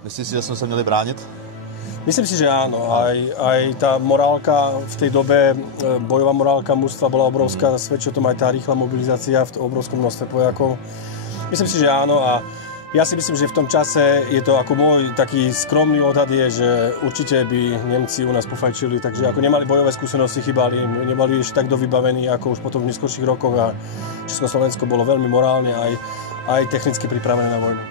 Myslíš si, že sme sa měli bránit? Myslím si, že áno. Aj tá morálka v tej dobe, bojová morálka mužstva bola obrovská, svedčí o tom aj tá rýchla mobilizácia v obrovskom množstve vojakov. Myslím si, že áno a ja si myslím, že v tom čase je to ako môj taký skromný odhad je, že určite by Nemci u nás pofajčili, takže ako nemali bojové skúsenosti, chýbali, neboli ešte tak dovybavení ako už potom v neskorších rokoch a Československo bolo veľmi morálne aj technicky pripravené na vojnu.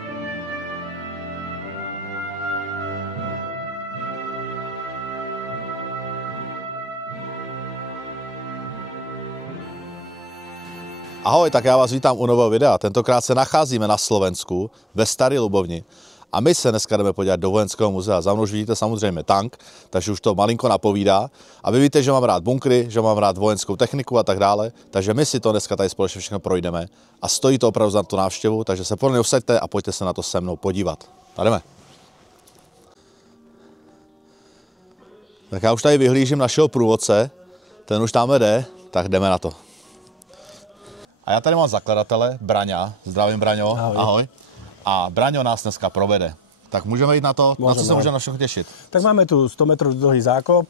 Ahoj, tak já vás vítám u nového videa. Tentokrát se nacházíme na Slovensku ve Staré Lubovni a my se dneska jdeme podívat do vojenského muzea. Za mnou už vidíte samozřejmě tank, takže už to malinko napovídá. A vy víte, že mám rád bunkry, že mám rád vojenskou techniku a tak dále, takže my si to dneska tady společně všechno projdeme a stojí to opravdu za tu návštěvu, takže se pohodlně usaďte a pojďte se na to se mnou podívat. A jdeme. Tak já už tady vyhlížím našeho průvodce, ten už tam jde, tak jdeme na to. A já tady mám zakladatele, Braňa. Zdravím, Braňo. Ahoj. Ahoj. A Braňo nás dneska provede. Tak můžeme jít na to? Na co se můžeme na všechno těšit? Tak máme tu 100 metrov dlhý zákop,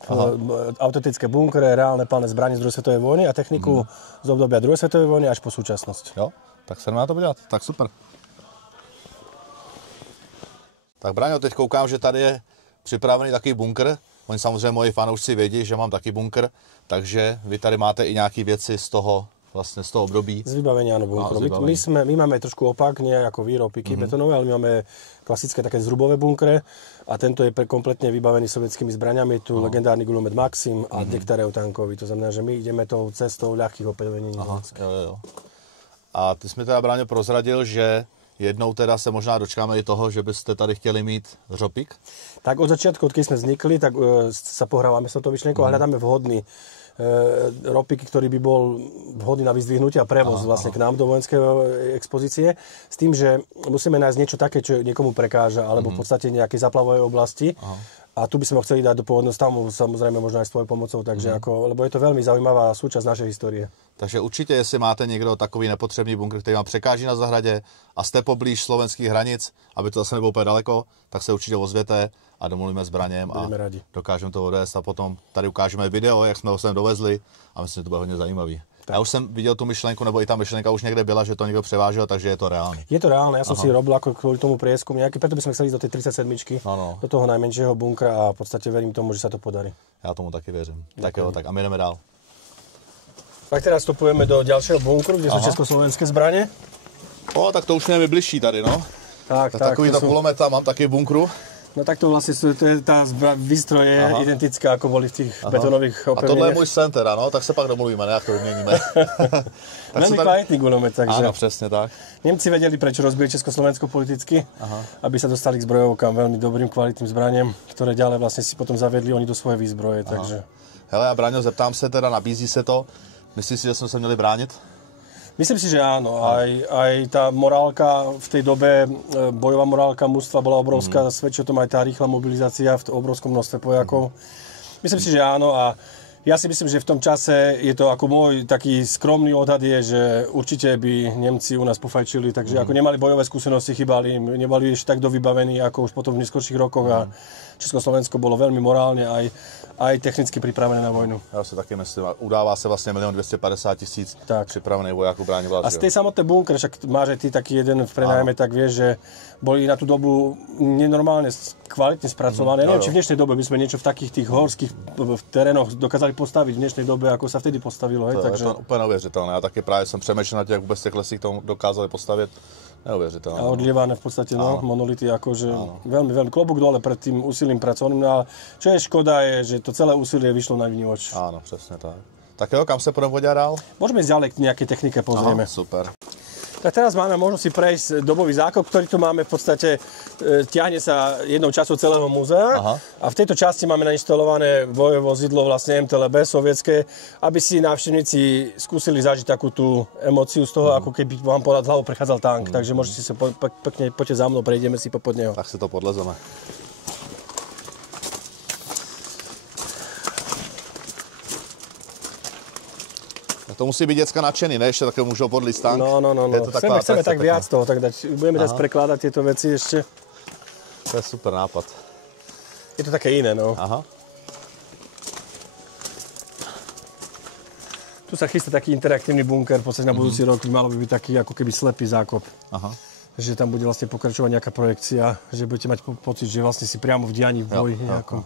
autentické bunkre, reálne palné zbranie z druhej svetovej vojny a techniku z obdobia druhej svetovej vojny až po súčasnosť. Jo? Tak se jdeme na to podívat. Tak super. Tak Braňo, teď koukám, že tady je připravený takový bunkr. Oni samozřejmě moji fanoušci vědí, že mám taky bunkr, takže vy tady máte i nějaké věci z toho období. Z vybavenia, áno, bunkru. My máme trošku opak, nie ako výrobky betonové, ale my máme klasické také zrubové bunkre a tento je kompletne vybavený sovietskými zbraňami. Tu legendárny guľomet Maxim a Dektarev tankový. To znamená, že my ideme tou cestou ľahkých opätovení. Jo. A ty jsi mi teda, Braňo, prozradil, že jednou teda se možná dočkáme i toho, že byste tady chtěli mít řopík? Tak od začiatku, keď sme vznikli, tak sa pohrávame s touto myšlienkou a hľadáme vhodný ropík, ktorý by bol vhodný na vyzdvihnutie a prevoz vlastne k nám do vojenskej expozície. S tým, že musíme nájsť niečo také, čo niekomu prekáža, alebo v podstate nejakej zaplavovej oblasti. A tu by sme ho chceli dať do pôvodného stavu, samozrejme možno aj s tvojou pomocou, takže lebo je to veľmi zaujímavá súčasť našej histórie. Takže určitě, jestli máte někdo takový nepotřebný bunkr, který vám překáží na zahradě a jste poblíž slovenských hranic, aby to zase nebylo úplně daleko, tak se určitě ozvěte a domluvíme s Braněm a dokážeme to odvést a potom tady ukážeme video, jak jsme ho sem dovezli a myslím, že to bude hodně zajímavý. Tak. Já už jsem viděl tu myšlenku, nebo i ta myšlenka už někde byla, že to někdo převážel, takže je to reálne. Je to reálne, ja som si robil ako kvôli tomu prieskum nejaký, preto by sme chceli ísť do tej 37-čky, do toho najmenšieho bunkra a v podstate verím tomu, že sa to podarí. Já tomu taky věřím. Tak jo, tak a my jdeme dál. Tak teraz vstupujeme do ďalšieho bunkru, kde sú československé zbranie. Tak to už je mi bližší tady, no. Tak takovýto kulomet tam mám taky v bunkru. No tak to vlastne to je tá výstroj je identická, ako boli v tých betonových opevneniach. A tohle je môj sen teda, no, tak sa pak domluvíme, ne, jak to vyměníme. Veľmi kvalitný guľomet, takže... Áno, presne tak. Nemci vedeli, prečo rozbili Československo politicky, aby sa dostali k zbrojovkám veľmi dobrým, kvalitným zbraniam, ktoré ďalej vlastne si potom zaviedli oni do svojej výzbroje, takže... Hele, a Braňo, zeptám se teda, nabízí se to, myslíš si, že sme sa měli bránit? Myslím si, že áno. Aj tá morálka v tej dobe, bojová morálka mužstva bola obrovská, svedčí o tom aj tá rýchla mobilizácia v obrovskom množstve vojakov. Myslím si, že áno a ja si myslím, že v tom čase je to ako môj taký skromný odhad je, že určite by Nemci u nás pofajčili, takže ako nemali bojové skúsenosti, chýbali, neboli ešte tak dovybavení ako už potom v neskorších rokoch a Československo bolo veľmi morálne aj technicky pripravené na vojnu. Já si taky myslím. Udává se vlastně 1 250 000 připravených vojáků brání vlád. A z tej samotnej bunkre, však máš aj ty taký jeden v prenajme, tak vieš, že boli na tú dobu nenormálne kvalitne spracované. Neviem, či v dnešnej dobe by sme niečo v takých tých horských terénoch dokázali postaviť v dnešnej dobe, ako sa vtedy postavilo. To je to úplně neuvěřitelné. Já taky právě jsem přemýšlel na těch, jak vůbec těch lesích to dokázali postavit. Neuvěřitelné. A odlievané v podstate monolity, akože veľmi klobúk dole pred tým úsilím pracovným. A čo je škoda je, že to celé úsilie vyšlo na výnimoč. Áno, přesně tak. Tak jo, kam se pôjdeme podívat dál? Môžeme ísť ďalej k nejakej technike, pozrieme. Super. Tak teraz máme možnosť si prejsť dobový zákop, ktorý tu máme v podstate, ťahne sa jednou časťou celého múzea. A v tejto časti máme nainštalované bojové vozidlo vlastne MTLB sovietské, aby si návštevníci skúsili zažiť takú tú emóciu z toho, ako keby vám pod hlavou prechádzal tank. Takže môžete si pekne, poďte za mnou, prejdeme si popod neho. Tak si to podlezeme. To musí byť decka nadšený, ne? Ešte také môžu podlísť tank. No. Chceme tak viac toho, tak dať. Budeme teraz prekladať tieto veci ešte. To je super nápad. Je to také iné, no. Aha. Tu sa chystá taký interaktívny bunker, v podstate na budúci rok malo by byť taký ako keby slepý zákop. Aha. Že tam bude vlastne pokračovať nejaká projekcia, že budete mať pocit, že vlastne si priamo v dianí v boji nejakom.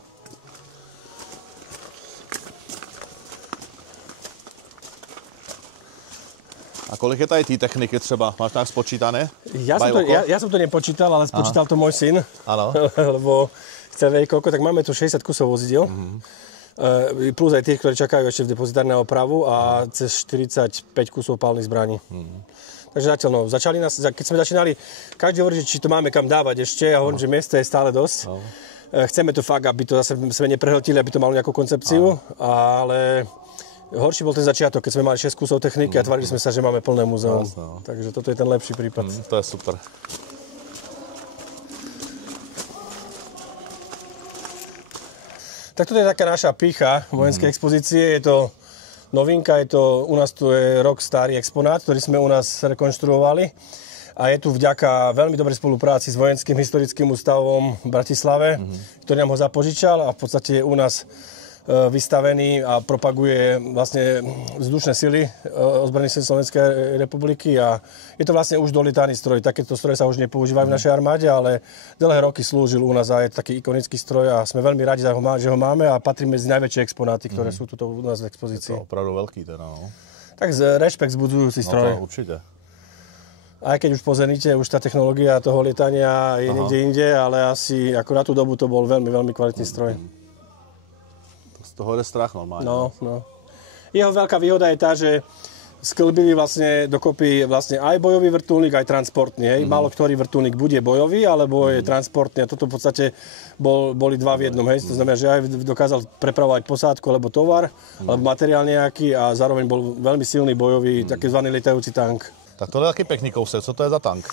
A kolik je tady té techniky třeba? Máš nějak spočítané? Ja som to nepočítal, ale spočítal to môj syn. Áno. Lebo chcel vedieť koľko, tak máme tu 60 kusov vozidiel. Plus aj tých, ktorí čakajú ešte v depozitár na opravu a cez 45 kusov palných zbraní. Takže zatiaľ, no, keď sme začínali, každý hovorí, že či to máme kam dávať ešte, a hovorím, že miesta je stále dosť. Chceme to fakt, aby to zase sme neprehltili, aby to malo nejakú koncepciu, ale horší bol ten začiatok, keď sme mali 6 kusov techniky a tvárili sme sa, že máme plné múzeum. Takže toto je ten lepší prípad. To je super. Tak toto je taká naša pýcha vojenskej expozície. Je to novinka, u nás tu je rok starý exponát, ktorý sme u nás rekonštruovali. A je tu vďaka veľmi dobrej spolupráci s Vojenským historickým ústavom v Bratislave, ktorý nám ho zapožičal a v podstate je u nás vystavený a propaguje vlastne vzdušné sily ozbrojených síl Slovenskej republiky a je to vlastne už dolitaný stroj. Takéto stroje sa už nepoužívajú v našej armáde, ale dlhé roky slúžil u nás a je taký ikonický stroj a sme veľmi radi, že ho máme a patrí medzi najväčšie exponáty, ktoré sú tu u nás v expozícii. Je to opravdu veľký teda, no. Tak rešpekt vzbudzujúci stroj. No to určite. Aj keď už pozerníte, už tá technológia toho lietania je niekde inde, ale asi ako na tú dobu to bol veľmi, veľmi kvalitný stroj. Z toho je strach normálne. No. Jeho veľká výhoda je tá, že sklbili vlastne dokopy vlastne aj bojový vrtuľník, aj transportný. Málo ktorý vrtuľník bude bojový, alebo je transportný. A toto v podstate boli dva v jednom. To znamená, že aj dokázal prepravovať posádku alebo tovar, alebo materiál nejaký a zároveň bol veľmi silný bojový, taký zvaný lietajúci tank. Tak to je taký pekný kousek. Co to je za tank?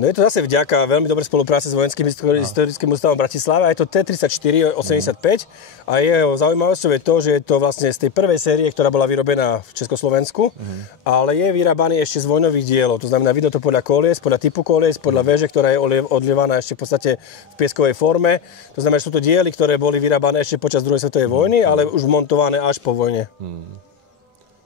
No je to zase vďaka veľmi dobrej spolupráce s Vojenským historickým ústavom Bratislava. Je to T-34-85 a jeho zaujímavosťou je to, že je to vlastne z tej prvej série, ktorá bola vyrobená v Československu, ale je vyrábaný ešte z vojnových dielov. To znamená, vidno to podľa kolies, podľa typu kolies, podľa veže, ktorá je odlievaná ešte v podstate v pieskovej forme. To znamená, že sú to diely, ktoré boli vyrábané ešte počas druhej svetovej vojny, ale už montované až po vojne.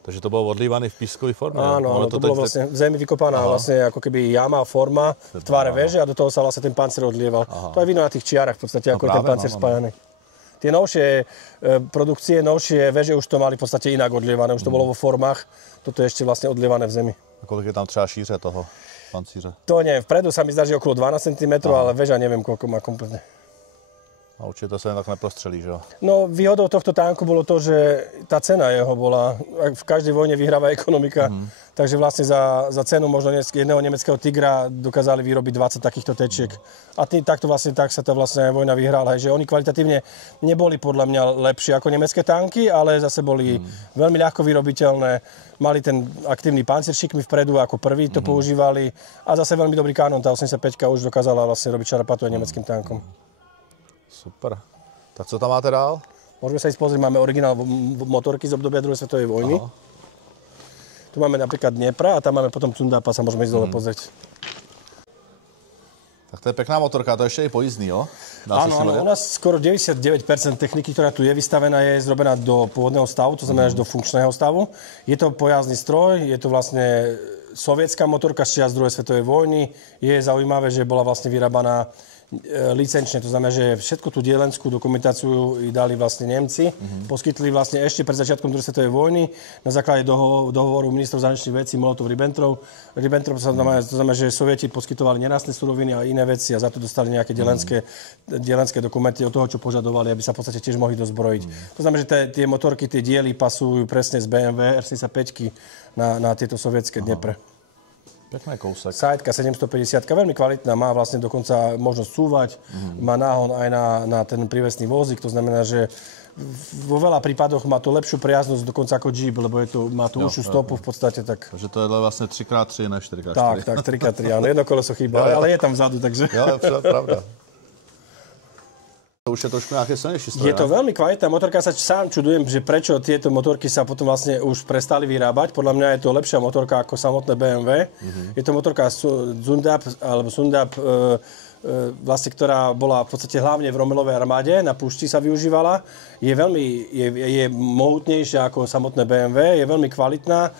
Takže to bolo odlievané v pískovej forme? Áno, to bolo vlastne v zemi vykopaná vlastne ako keby jama, forma v tvare veže a do toho sa vlastne ten pancier odlieval. To je vidno na tých čiarach v podstate, ako je ten pancier spájaný. Tie novšie produkcie, novšie veže už to mali v podstate inak odlievané, už to bolo vo formách, toto je ešte vlastne odlievané v zemi. A kolik je tam třeba šíře toho pancíře? To neviem, vpredu sa mi zdá, že okolo 12 cm, ale veža neviem, koľko má kompletne. A určite to sa jen tak neprostřelí, že jo? No, výhodou tohto tanku bolo to, že tá cena jeho bola, v každej vojne vyhráva ekonomika, takže vlastne za cenu možno jedného nemeckého Tigra dokázali vyrobiť 20 takýchto tečiek. A tak sa tá vlastne vojna vyhrala, že oni kvalitatívne neboli podľa mňa lepšie ako nemecké tanky, ale zase boli veľmi ľahko vyrobiteľné, mali ten aktívny pancieršikmi vpredu ako prvý to používali a zase veľmi dobrý kanón, tá 85 už dokázala vlastne robiť šarapatu aj nemeckým tankom. Super. Tak co tam máte dál? Môžeme sa ísť pozrieť, máme originál motorky z obdobia druhej svetovej vojny. Tu máme napríklad Dnepra a tam máme potom Cundápa, sa môžeme ísť dole pozrieť. Tak to je pekná motorka, to je ešte aj pojízdný, jo? Áno, u nás skoro 99% techniky, ktorá tu je vystavená, je zrobená do pôvodného stavu, to znamená až do funkčného stavu. Je to pojazdný stroj, je to vlastne sovietská motorka z čias druhej svetovej vojny. Je zaujímavé, že bola vlastne vyrábaná licenčne, to znamená, že všetku tú dielenskú dokumentáciu dali vlastne Nemci, poskytli vlastne ešte pred začiatkom druhej svetovej vojny na základe dohovoru ministrov zahraničných vecí Molotov-Ribbentrop. To znamená, že Sovieti poskytovali nerastné suroviny a iné veci a za to dostali nejaké dielenské dokumenty od toho, čo požadovali, aby sa v podstate tiež mohli dozbrojiť. To znamená, že tie motorky, tie diely pasujú presne z BMW R75 na tieto sovietské Dnepre. Pekný kousek. Sajtka 750, veľmi kvalitná, má vlastne dokonca možnosť cúvať, má náhon aj na ten prívesný vozík, to znamená, že vo veľa prípadoch má to lepšiu priaznosť dokonca ako Jeep, lebo má tu užšiu stopu v podstate. Takže to je vlastne 3x3, ne 4x4. Tak, 3x3, áno, jedno koleso chýba, ale je tam vzadu, takže... Jo, pravda. To už je trošku nejaké silnejší stroj. Je to veľmi kvalitná motorka, sa sám čudujem, že prečo tieto motorky sa potom vlastne už prestali vyrábať. Podľa mňa je to lepšia motorka ako samotné BMW. Je to motorka Sundap, alebo Sundap vlastne, ktorá bola v podstate hlavne v Romelovej armáde, na púšti sa využívala, je mohutnejšia ako samotné BMW, je veľmi kvalitná,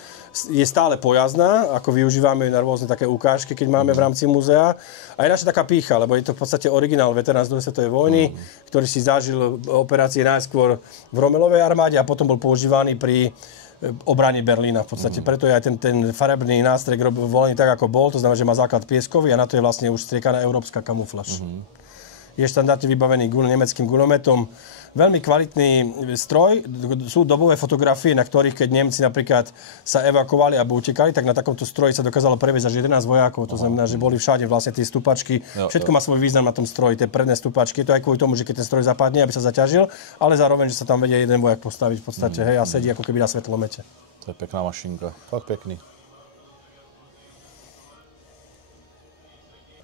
je stále pojazdná, ako využívame na rôzne také ukážky, keď máme v rámci múzea. A je naša taká pýcha, lebo je to v podstate originál veterán z 2. svetovej vojny, ktorý si zažil operácie najskôr v Romelovej armáde a potom bol používaný pri obrane Berlína v podstate. Preto je aj ten farebný nástreh volený tak, ako bol. To znamená, že má základ pieskový a na to je vlastne už striekaná európska kamufláž. Je štandardne vybavený nemeckým guľometom. Veľmi kvalitný stroj. Sú dobové fotografie, na ktorých, keď Nemci napríklad sa evakovali alebo utekali, tak na takomto stroji sa dokázalo previesť až 11 vojakov. To znamená, že boli všade vlastne tie stupačky. Všetko má svoj význam na tom stroji, tie predné stupačky. Je to aj kvôli tomu, že keď ten stroj zapadne, aby sa zaťažil, ale zároveň, že sa tam vedie jeden vojak postaviť v podstate, hej, a sedí ako keby na svetlomete. To je pekná mašinka. Fakt pekný.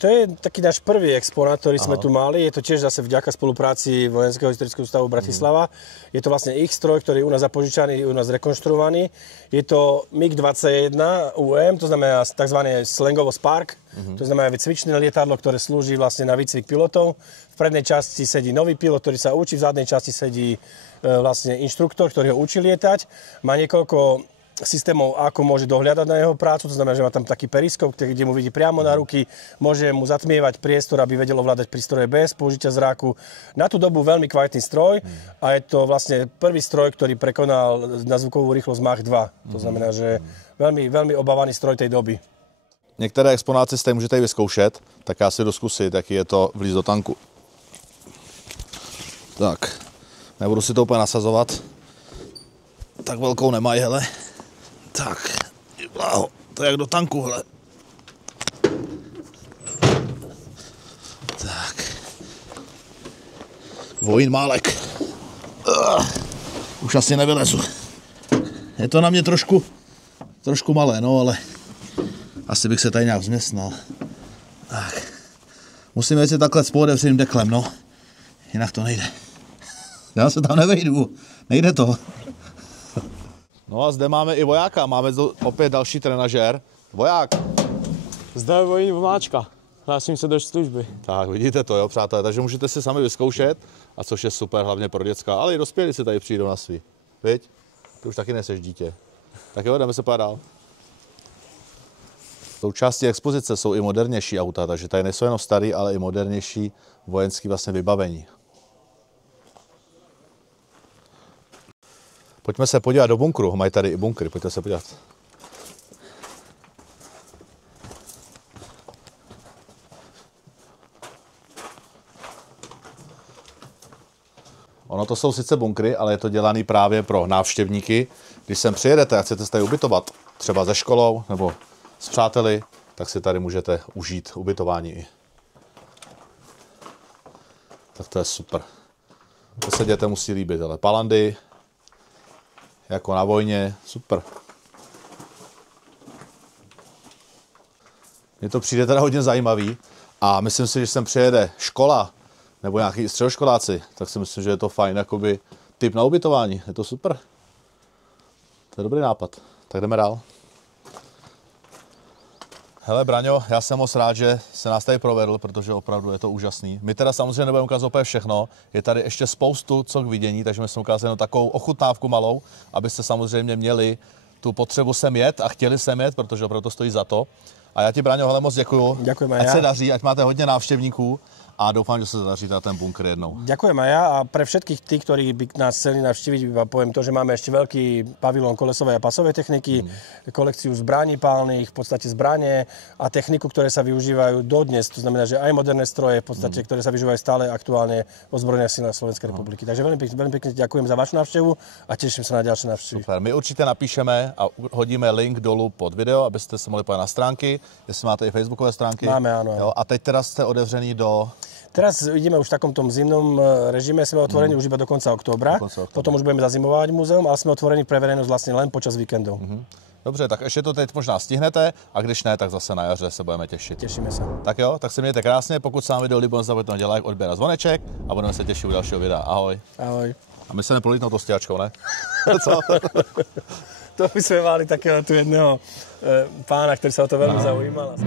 To je taký náš prvý exponát, ktorý sme tu mali. Je to tiež zase vďaka spolupráci Vojenského historického ústavu Bratislava. Je to vlastne ich stroj, ktorý je u nás zapožičaný, u nás rekonštruovaný. Je to MiG-21 UM, to znamená tzv. Slangovo Spark. To znamená cvičné lietadlo, ktoré slúži vlastne na výcvik pilotov. V prednej časti sedí nový pilot, ktorý sa učí, v zadnej časti sedí vlastne inštruktor, ktorý ho učí lietať. Má niekoľko systémov, ako môže dohľadať na jeho prácu, to znamená, že má tam taký periskop, kde mu vidí priamo na ruky, môže mu zatmievať priestor, aby vedel ovládať prístroje bez použitia zráku. Na tú dobu veľmi kvalitný stroj a je to vlastne prvý stroj, ktorý prekonal na zvukovú rýchlosť Mach 2. To znamená, že veľmi, veľmi obávaný stroj tej doby. Některé exponáty jste můžete i vyzkoušet, tak já si jdu zkusit, jaký je to vlíz do tanku. Tak, nebudu si to úplně nasazovat. Tak velkou nemají, hele. Tak, bláho, to je jak do tanku, hele. Tak. Vojín Málek. Už asi nevylezu. Je to na mě trošku malé, no, ale asi bych se tady nějak vzměstnal. Tak. Musím jít takhle s pootevřeným deklem, no. Jinak to nejde. Já se tam nevejdu. Nejde to. No a zde máme i vojáka, máme opět další trenažér. Voják. Zde je vojín Vomáčka, hlásím se do služby. Tak, vidíte to, jo, přátelé, takže můžete si sami vyzkoušet, a což je super, hlavně pro děcka, ale i dospělí si tady přijdou na svý. Viď? Ty už taky neseš dítě. Tak jo, jdeme se pát dál. Součástí expozice jsou i modernější auta, takže tady nejsou jenom starý, ale i modernější vojenský vlastně vybavení. Pojďme se podívat do bunkru, mají tady i bunkry, pojďte se podívat. Ono to jsou sice bunkry, ale je to dělaný právě pro návštěvníky. Když sem přijedete a chcete se tady ubytovat, třeba ze školou nebo s přáteli, tak si tady můžete užít ubytování i. Tak to je super. To se dětem musí líbit, ale palandy, jako na vojně, super. Mně to přijde teda hodně zajímavý a myslím si, že sem přijede škola nebo nějaký středoškoláci, tak si myslím, že je to fajn jakoby tip na ubytování. Je to super. To je dobrý nápad. Tak jdeme dál. Hele Braňo, já jsem moc rád, že se nás tady provedl, protože opravdu je to úžasný. My teda samozřejmě nebudeme ukázat úplně všechno, je tady ještě spoustu co k vidění, takže my jsme ukázali jenom takovou ochutnávku malou, abyste samozřejmě měli tu potřebu sem jet a chtěli sem jet, protože opravdu to stojí za to. A já ti, Braňo, hele, moc děkuju. Ďakujem aj ať ja. se daří, ať máte hodně návštěvníků a doufám, že se daří ten bunker jednou. Ďakujem aj ja a pre všetkých tých, ktorí by nás chceli navštíviť, iba poviem to, že máme ešte veľký pavilón kolesovej a pasovej techniky, kolekciu zbraní pálnych, v podstate zbranie a techniku, ktoré sa využívajú dodnes. To znamená, že aj moderné stroje, v podstate, ktoré sa využívajú stále aktuálne v ozbrojených silách Slovenskej republiky. Takže veľmi pekne ďakujem za vašu návštevu a teším sa na ďalšie návštevy. Super, my určitě napíšeme a hodíme link dolů pod video, abyste se mohli podívat na stránky, jestli máte i facebookové stránky. Máme, áno. Jo, a teď teda ste otevření do... Teraz ideme už v takomto zimnom režime, sme otvorení už iba do konca októbra. Potom už budeme zazimovať múzeum, ale sme otvorení pre verejnosť vlastne len počas víkendov. Dobře, tak ještě to teď možná stihnete a když ne, tak zase na jaře se budeme těšit. Tešíme sa. Tak jo, tak se mějte krásně, pokud se vám video líbilo, nezapomeňte dělat like, odběr a zvoneček a budeme se těšit u dalšího videa. Ahoj. Ahoj. A my se neprolítnou tou stěhačkou, ne? Co? To by sme mali takého tu jedného pána, ktorý sa o to veľmi zaujímal.